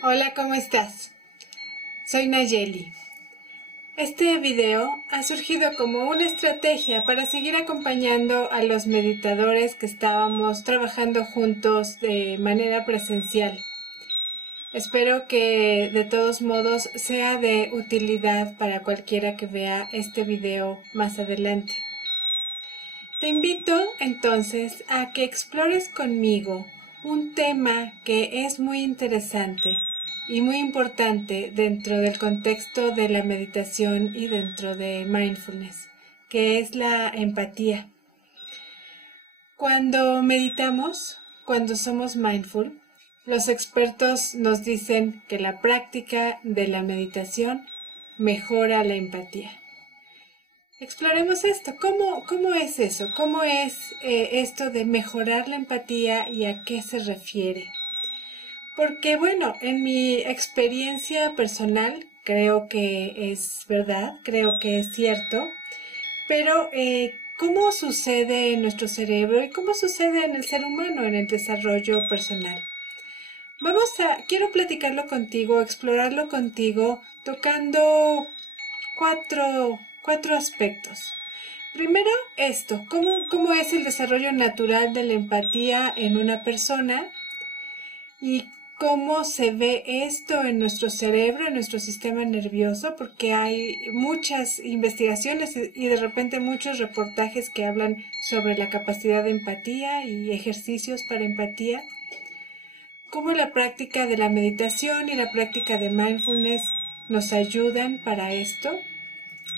Hola, ¿cómo estás? Soy Nayeli. Este video ha surgido como una estrategia para seguir acompañando a los meditadores que estábamos trabajando juntos de manera presencial. Espero que de todos modos sea de utilidad para cualquiera que vea este video más adelante. Te invito entonces a que explores conmigo un tema que es muy interesante y muy importante dentro del contexto de la meditación y dentro de mindfulness, que es la empatía. Cuando meditamos, cuando somos mindful, los expertos nos dicen que la práctica de la meditación mejora la empatía. Exploremos esto. ¿Cómo es eso? ¿Cómo es esto de mejorar la empatía y a qué se refiere? Porque, bueno, en mi experiencia personal, creo que es verdad, creo que es cierto, pero ¿cómo sucede en nuestro cerebro y cómo sucede en el ser humano, en el desarrollo personal? Quiero platicarlo contigo, explorarlo contigo, tocando cuatro aspectos. Primero, ¿cómo es el desarrollo natural de la empatía en una persona? Y cómo se ve esto en nuestro cerebro, en nuestro sistema nervioso, porque hay muchas investigaciones y de repente muchos reportajes que hablan sobre la capacidad de empatía y ejercicios para empatía. Cómo la práctica de la meditación y la práctica de mindfulness nos ayudan para esto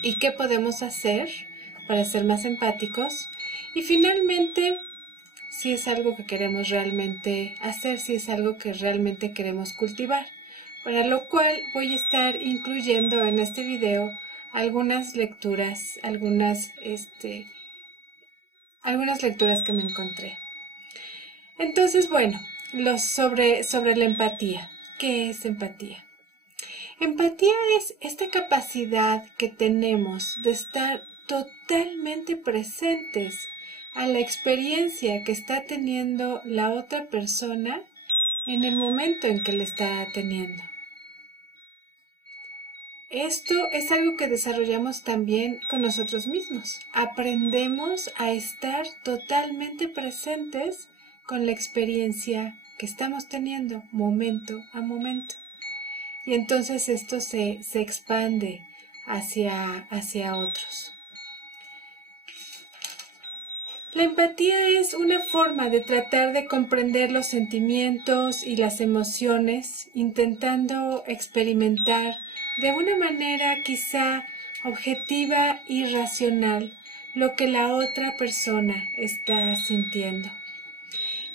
y qué podemos hacer para ser más empáticos. Y finalmente, si es algo que queremos realmente hacer, si es algo que realmente queremos cultivar, para lo cual voy a estar incluyendo en este video algunas lecturas, algunas lecturas que me encontré. Entonces, bueno, sobre la empatía. ¿Qué es empatía? Empatía es esta capacidad que tenemos de estar totalmente presentes a la experiencia que está teniendo la otra persona en el momento en que la está teniendo. Esto es algo que desarrollamos también con nosotros mismos. Aprendemos a estar totalmente presentes con la experiencia que estamos teniendo momento a momento. Y entonces esto se expande hacia otros. La empatía es una forma de tratar de comprender los sentimientos y las emociones, intentando experimentar de una manera quizá objetiva y racional lo que la otra persona está sintiendo.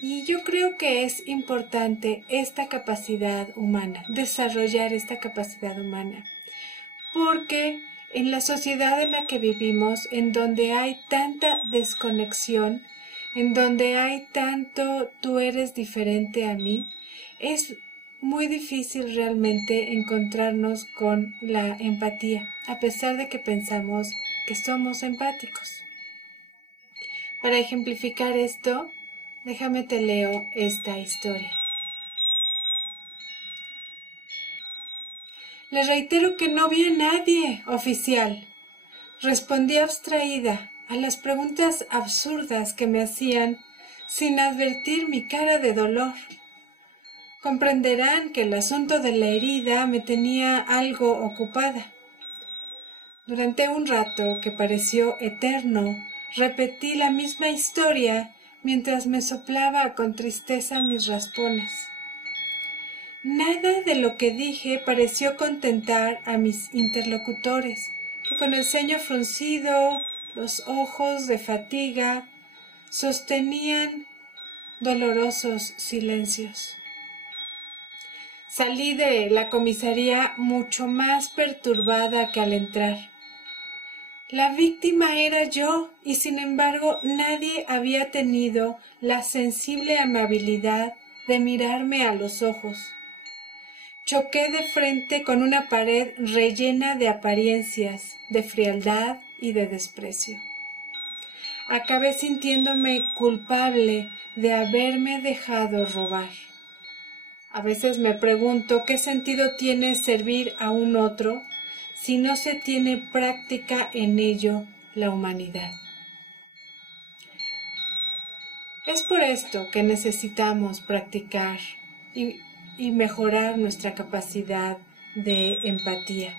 Y yo creo que es importante esta capacidad humana, desarrollar esta capacidad humana, porque en la sociedad en la que vivimos, en donde hay tanta desconexión, en donde hay tanto tú eres diferente a mí, es muy difícil realmente encontrarnos con la empatía, a pesar de que pensamos que somos empáticos. Para ejemplificar esto, déjame te leo esta historia. Le reitero que no vi a nadie, oficial. Respondí abstraída a las preguntas absurdas que me hacían sin advertir mi cara de dolor. Comprenderán que el asunto de la herida me tenía algo ocupada. Durante un rato que pareció eterno, repetí la misma historia mientras me soplaba con tristeza mis raspones. Nada de lo que dije pareció contentar a mis interlocutores, que con el ceño fruncido, los ojos de fatiga, sostenían dolorosos silencios. Salí de la comisaría mucho más perturbada que al entrar. La víctima era yo y sin embargo nadie había tenido la sensible amabilidad de mirarme a los ojos. Choqué de frente con una pared rellena de apariencias, de frialdad y de desprecio. Acabé sintiéndome culpable de haberme dejado robar. A veces me pregunto qué sentido tiene servir a un otro si no se tiene práctica en ello la humanidad. Es por esto que necesitamos practicar y mejorar nuestra capacidad de empatía.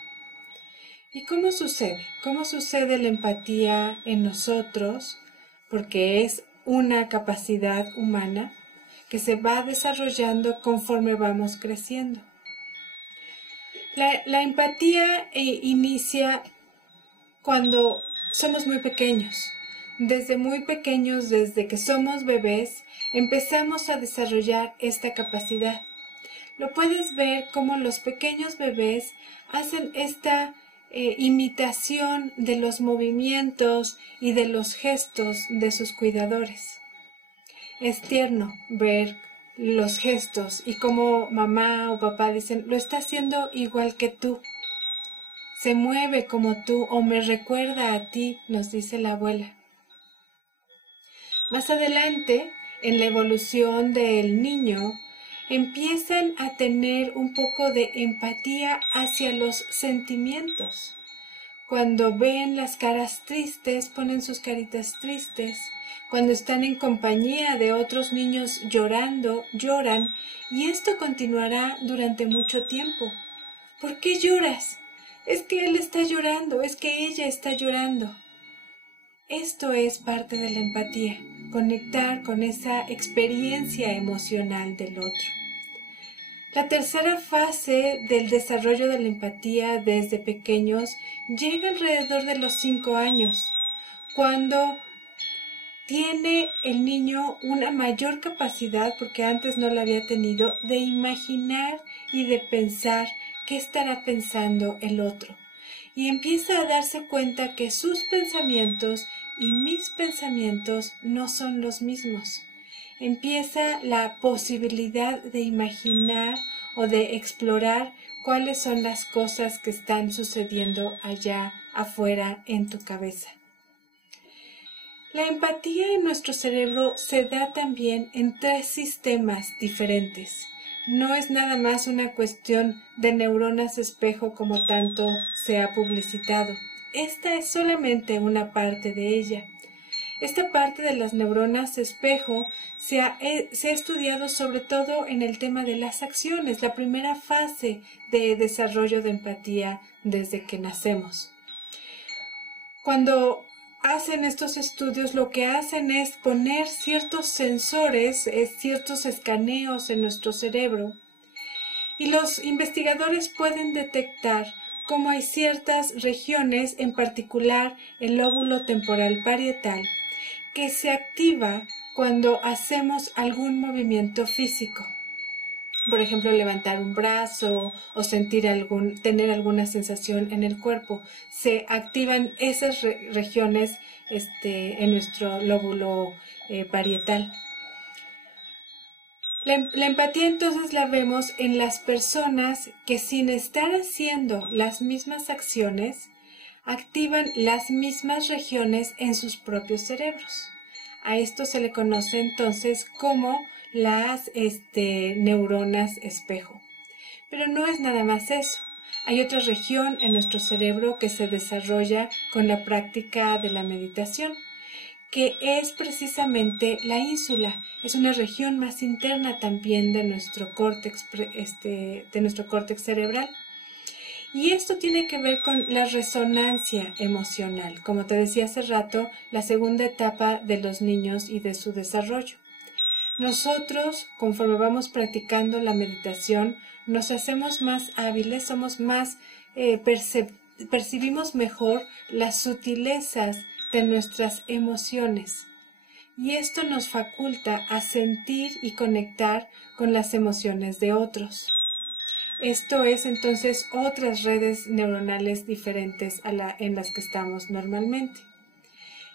¿Y cómo sucede? ¿Cómo sucede la empatía en nosotros? Porque es una capacidad humana que se va desarrollando conforme vamos creciendo. La empatía inicia cuando somos muy pequeños. Desde muy pequeños, desde que somos bebés, empezamos a desarrollar esta capacidad. Lo puedes ver como los pequeños bebés hacen esta imitación de los movimientos y de los gestos de sus cuidadores. Es tierno ver los gestos y como mamá o papá dicen, lo está haciendo igual que tú. Se mueve como tú o me recuerda a ti, nos dice la abuela. Más adelante, en la evolución del niño, empiezan a tener un poco de empatía hacia los sentimientos. Cuando ven las caras tristes, ponen sus caritas tristes. Cuando están en compañía de otros niños llorando, lloran, y esto continuará durante mucho tiempo. ¿Por qué lloras? Es que él está llorando, es que ella está llorando. Esto es parte de la empatía, conectar con esa experiencia emocional del otro. La tercera fase del desarrollo de la empatía desde pequeños llega alrededor de los 5 años, cuando tiene el niño una mayor capacidad, porque antes no la había tenido, de imaginar y de pensar qué estará pensando el otro. Y empieza a darse cuenta que sus pensamientos y mis pensamientos no son los mismos. Empieza la posibilidad de imaginar o de explorar cuáles son las cosas que están sucediendo allá afuera en tu cabeza. La empatía en nuestro cerebro se da también en 3 sistemas diferentes. No es nada más una cuestión de neuronas espejo como tanto se ha publicitado. Esta es solamente una parte de ella. Esta parte de las neuronas espejo se ha estudiado sobre todo en el tema de las acciones, la primera fase de desarrollo de empatía desde que nacemos. Cuando hacen estos estudios, lo que hacen es poner ciertos sensores, ciertos escaneos en nuestro cerebro, y los investigadores pueden detectar cómo hay ciertas regiones, en particular el lóbulo temporal parietal, que se activa cuando hacemos algún movimiento físico. Por ejemplo, levantar un brazo o tener alguna sensación en el cuerpo. Se activan esas regiones en nuestro lóbulo parietal. La empatía entonces la vemos en las personas que sin estar haciendo las mismas acciones, activan las mismas regiones en sus propios cerebros. A esto se le conoce entonces como las neuronas espejo. Pero no es nada más eso. Hay otra región en nuestro cerebro que se desarrolla con la práctica de la meditación, que es precisamente la ínsula. Es una región más interna también de nuestro córtex cerebral. Y esto tiene que ver con la resonancia emocional, como te decía hace rato, la segunda etapa de los niños y de su desarrollo. Nosotros, conforme vamos practicando la meditación, nos hacemos más hábiles, somos más, percibimos mejor las sutilezas de nuestras emociones. Y esto nos faculta a sentir y conectar con las emociones de otros. Esto es entonces otras redes neuronales diferentes en las que estamos normalmente.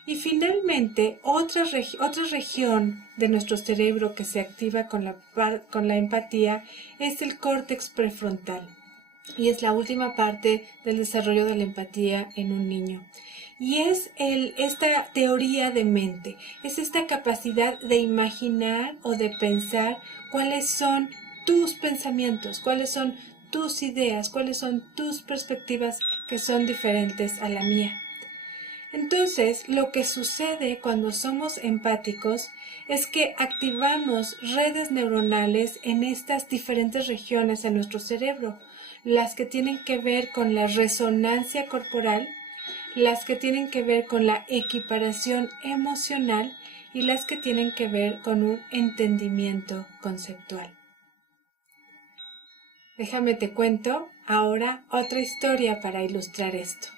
Y finalmente, otra región de nuestro cerebro que se activa con la empatía es el córtex prefrontal. Y es la última parte del desarrollo de la empatía en un niño. Y es esta teoría de mente, es esta capacidad de imaginar o de pensar cuáles son tus pensamientos, cuáles son tus ideas, cuáles son tus perspectivas que son diferentes a la mía. Entonces, lo que sucede cuando somos empáticos es que activamos redes neuronales en estas diferentes regiones de nuestro cerebro, las que tienen que ver con la resonancia corporal, las que tienen que ver con la equiparación emocional y las que tienen que ver con un entendimiento conceptual. Déjame te cuento ahora otra historia para ilustrar esto.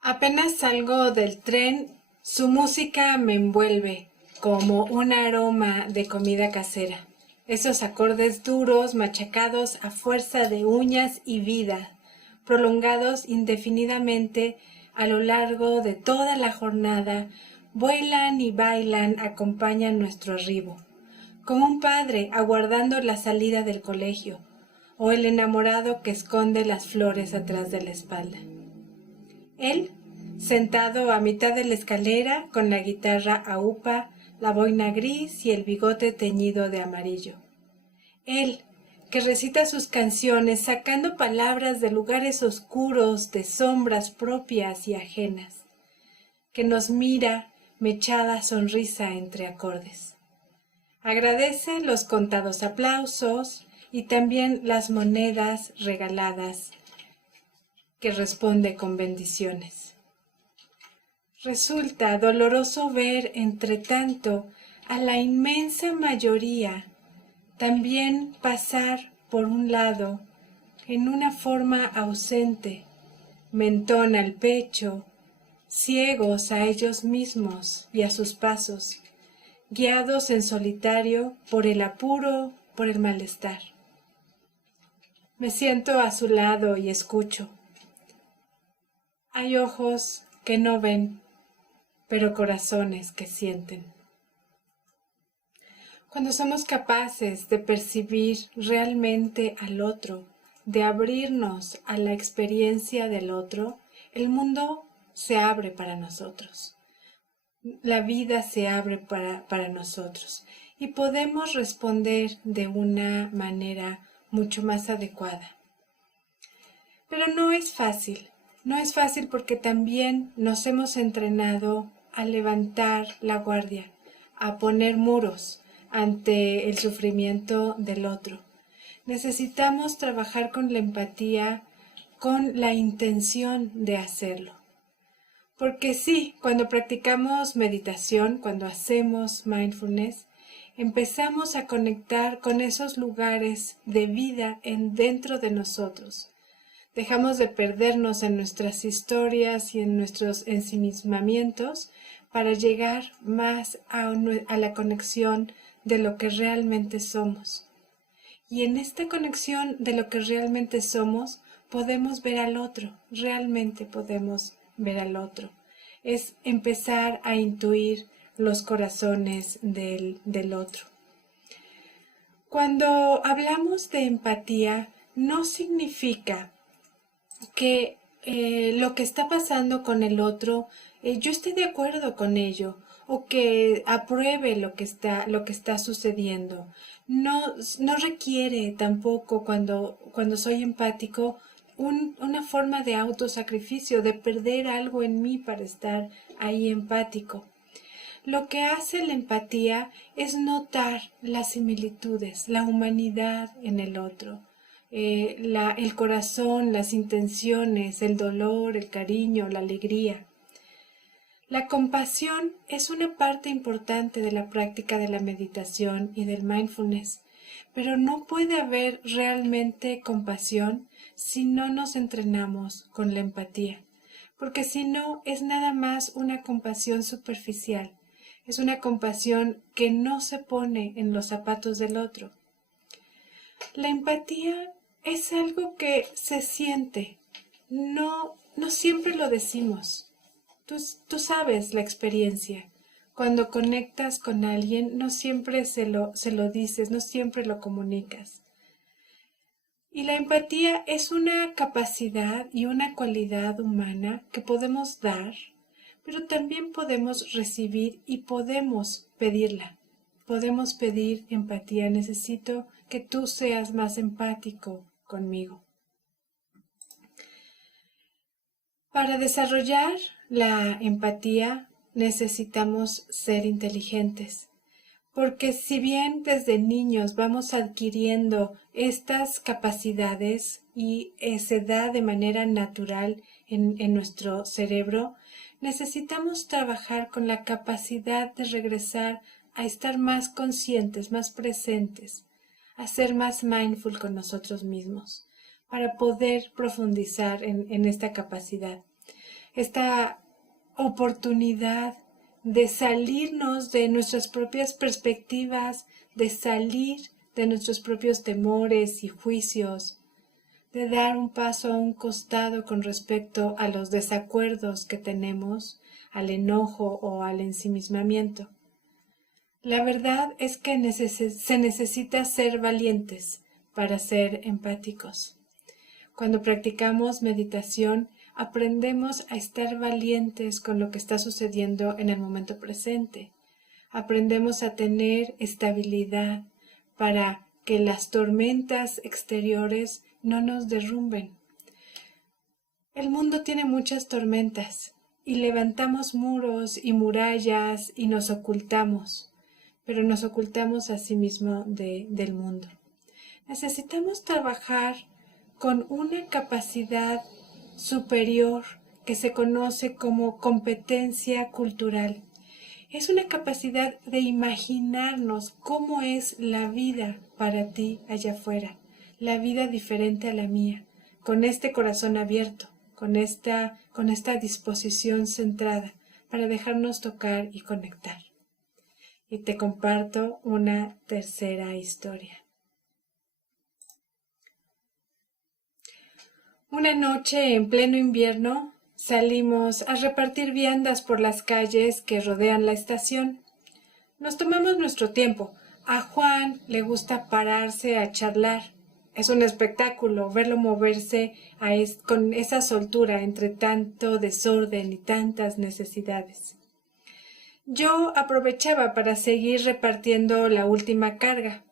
Apenas salgo del tren, su música me envuelve como un aroma de comida casera. Esos acordes duros, machacados a fuerza de uñas y vida, prolongados indefinidamente a lo largo de toda la jornada, vuelan y bailan, acompañan nuestro arribo, como un padre aguardando la salida del colegio, o el enamorado que esconde las flores atrás de la espalda. Él, sentado a mitad de la escalera, con la guitarra a upa, la boina gris y el bigote teñido de amarillo. Él, que recita sus canciones sacando palabras de lugares oscuros, de sombras propias y ajenas, que nos mira mechada sonrisa entre acordes. Agradece los contados aplausos y también las monedas regaladas, que responde con bendiciones. Resulta doloroso ver, entre tanto, a la inmensa mayoría también pasar por un lado en una forma ausente, mentón al pecho, ciegos a ellos mismos y a sus pasos, guiados en solitario por el apuro, por el malestar. Me siento a su lado y escucho. Hay ojos que no ven, pero corazones que sienten. Cuando somos capaces de percibir realmente al otro, de abrirnos a la experiencia del otro, el mundo se abre para nosotros. La vida se abre para nosotros y podemos responder de una manera mucho más adecuada. Pero no es fácil. No es fácil porque también nos hemos entrenado a levantar la guardia, a poner muros ante el sufrimiento del otro. Necesitamos trabajar con la empatía, con la intención de hacerlo. Porque sí, cuando practicamos meditación, cuando hacemos mindfulness, empezamos a conectar con esos lugares de vida dentro de nosotros. Dejamos de perdernos en nuestras historias y en nuestros ensimismamientos para llegar más a la conexión de lo que realmente somos. Y en esta conexión de lo que realmente somos, podemos ver al otro, realmente podemos ver al otro. Es empezar a intuir los corazones del otro. Cuando hablamos de empatía, no significa que lo que está pasando con el otro, yo esté de acuerdo con ello o que apruebe lo que está sucediendo. No requiere tampoco cuando soy empático una forma de autosacrificio, de perder algo en mí para estar ahí empático. Lo que hace la empatía es notar las similitudes, la humanidad en el otro. El corazón, las intenciones, el dolor, el cariño, la alegría. La compasión es una parte importante de la práctica de la meditación y del mindfulness, pero no puede haber realmente compasión si no nos entrenamos con la empatía, porque si no es nada más una compasión superficial, es una compasión que no se pone en los zapatos del otro. La empatía es algo que se siente, no siempre lo decimos. Tú sabes la experiencia. Cuando conectas con alguien, no siempre se lo dices, no siempre lo comunicas. Y la empatía es una capacidad y una cualidad humana que podemos dar, pero también podemos recibir y podemos pedirla. podemos pedir empatía. Necesito que tú seas más empático conmigo. Para desarrollar la empatía necesitamos ser inteligentes, porque si bien desde niños vamos adquiriendo estas capacidades y se da de manera natural en nuestro cerebro, necesitamos trabajar con la capacidad de regresar a estar más conscientes, más presentes, a ser más mindful con nosotros mismos, para poder profundizar en esta capacidad, esta oportunidad de salirnos de nuestras propias perspectivas, de salir de nuestros propios temores y juicios, de dar un paso a un costado con respecto a los desacuerdos que tenemos, al enojo o al ensimismamiento. La verdad es que se necesita ser valientes para ser empáticos. Cuando practicamos meditación, aprendemos a estar valientes con lo que está sucediendo en el momento presente. Aprendemos a tener estabilidad para que las tormentas exteriores no nos derrumben. El mundo tiene muchas tormentas y levantamos muros y murallas y nos ocultamos, pero nos ocultamos a sí mismo del mundo. Necesitamos trabajar con una capacidad superior que se conoce como competencia cultural. Es una capacidad de imaginarnos cómo es la vida para ti allá afuera, la vida diferente a la mía, con este corazón abierto, con esta disposición centrada para dejarnos tocar y conectar. Y te comparto una tercera historia. Una noche en pleno invierno salimos a repartir viandas por las calles que rodean la estación. Nos tomamos nuestro tiempo. A Juan le gusta pararse a charlar. Es un espectáculo verlo moverse con esa soltura entre tanto desorden y tantas necesidades. Yo aprovechaba para seguir repartiendo la última carga.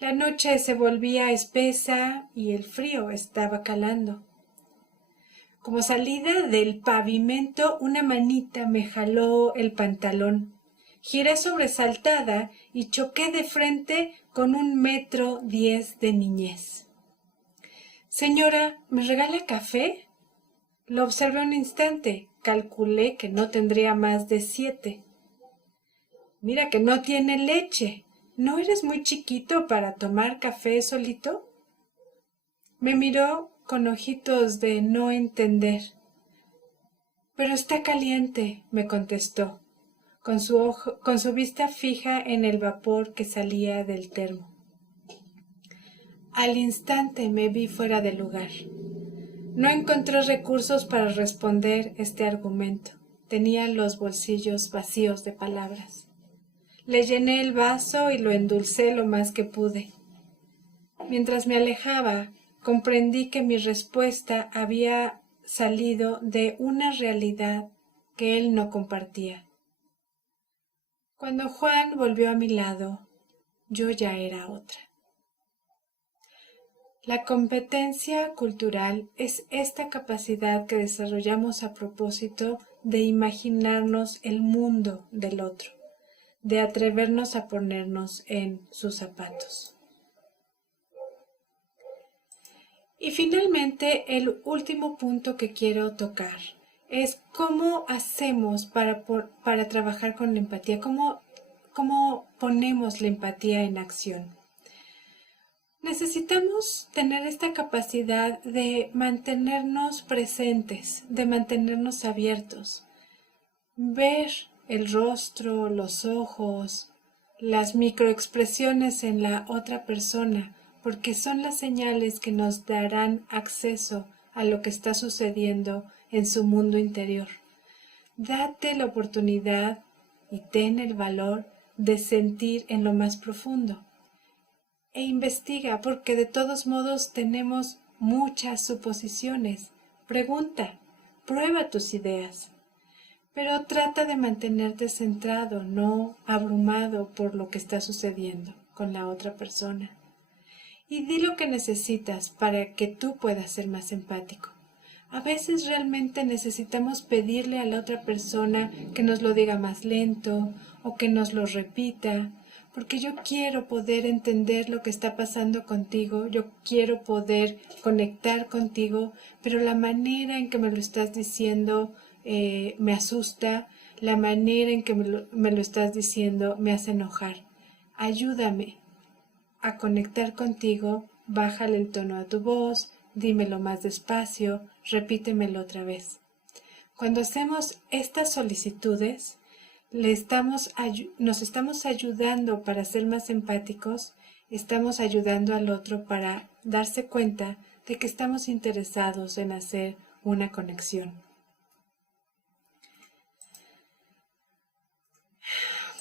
La noche se volvía espesa y el frío estaba calando. Como salida del pavimento, una manita me jaló el pantalón. Giré sobresaltada y choqué de frente con 1,10 m de niñez. Señora, ¿me regala café? Lo observé un instante. Calculé que no tendría más de 7. Mira que no tiene leche. ¿No eres muy chiquito para tomar café solito? Me miró con ojitos de no entender. Pero está caliente, me contestó, con su vista fija en el vapor que salía del termo. Al instante me vi fuera de lugar. No encontré recursos para responder este argumento. Tenía los bolsillos vacíos de palabras. Le llené el vaso y lo endulcé lo más que pude. Mientras me alejaba, comprendí que mi respuesta había salido de una realidad que él no compartía. Cuando Juan volvió a mi lado, yo ya era otra. La competencia cultural es esta capacidad que desarrollamos a propósito de imaginarnos el mundo del otro, de atrevernos a ponernos en sus zapatos. Y finalmente, el último punto que quiero tocar es cómo hacemos para trabajar con la empatía, cómo ponemos la empatía en acción. Necesitamos tener esta capacidad de mantenernos presentes, de mantenernos abiertos, ver el rostro, los ojos, las microexpresiones en la otra persona, porque son las señales que nos darán acceso a lo que está sucediendo en su mundo interior. Date la oportunidad y ten el valor de sentir en lo más profundo. E investiga, porque de todos modos tenemos muchas suposiciones. Pregunta, prueba tus ideas. pero trata de mantenerte centrado, no abrumado por lo que está sucediendo con la otra persona. Y di lo que necesitas para que tú puedas ser más empático. A veces realmente necesitamos pedirle a la otra persona que nos lo diga más lento o que nos lo repita, porque yo quiero poder entender lo que está pasando contigo, yo quiero poder conectar contigo, pero la manera en que me lo estás diciendo me asusta, la manera en que me lo estás diciendo me hace enojar. Ayúdame a conectar contigo, bájale el tono a tu voz, dímelo más despacio, repítemelo otra vez. Cuando hacemos estas solicitudes, nos estamos ayudando para ser más empáticos, estamos ayudando al otro para darse cuenta de que estamos interesados en hacer una conexión.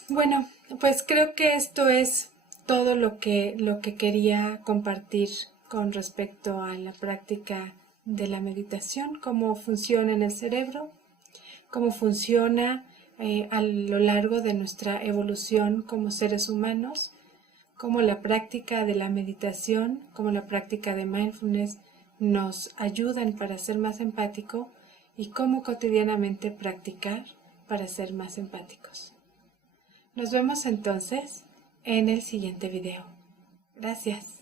Bueno, pues creo que esto es todo lo que quería compartir con respecto a la práctica de la meditación, cómo funciona en el cerebro, cómo funciona a lo largo de nuestra evolución como seres humanos, cómo la práctica de la meditación, como la práctica de mindfulness nos ayudan para ser más empático y cómo cotidianamente practicar para ser más empáticos. Nos vemos entonces en el siguiente video. Gracias.